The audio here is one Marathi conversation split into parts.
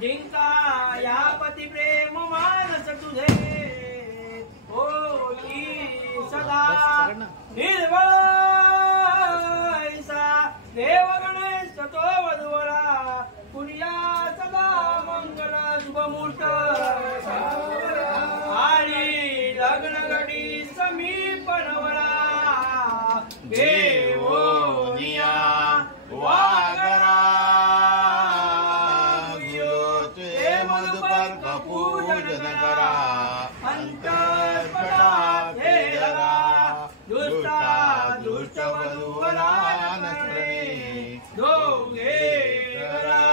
जिंका या पती प्रेम मानस तुझे होती सदा निर्वैसा देव गणेश तो वधुवरा पुण्या सदा मंगल शुभमुहूर्त आणि लग्न घडी समीपनवरा देवो निया वागरा पूजन करा अंतर्पटा फेरा दुष्टा दुष्ट वधूवरा नसरणे दोघे करा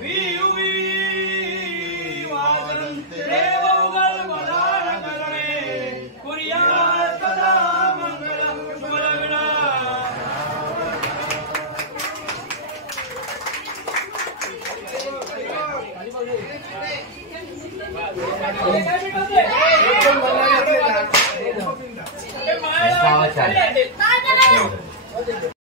विवी वादंत देवगल वदान करणे कुर्या सदा मंगल शुभलग्न Sama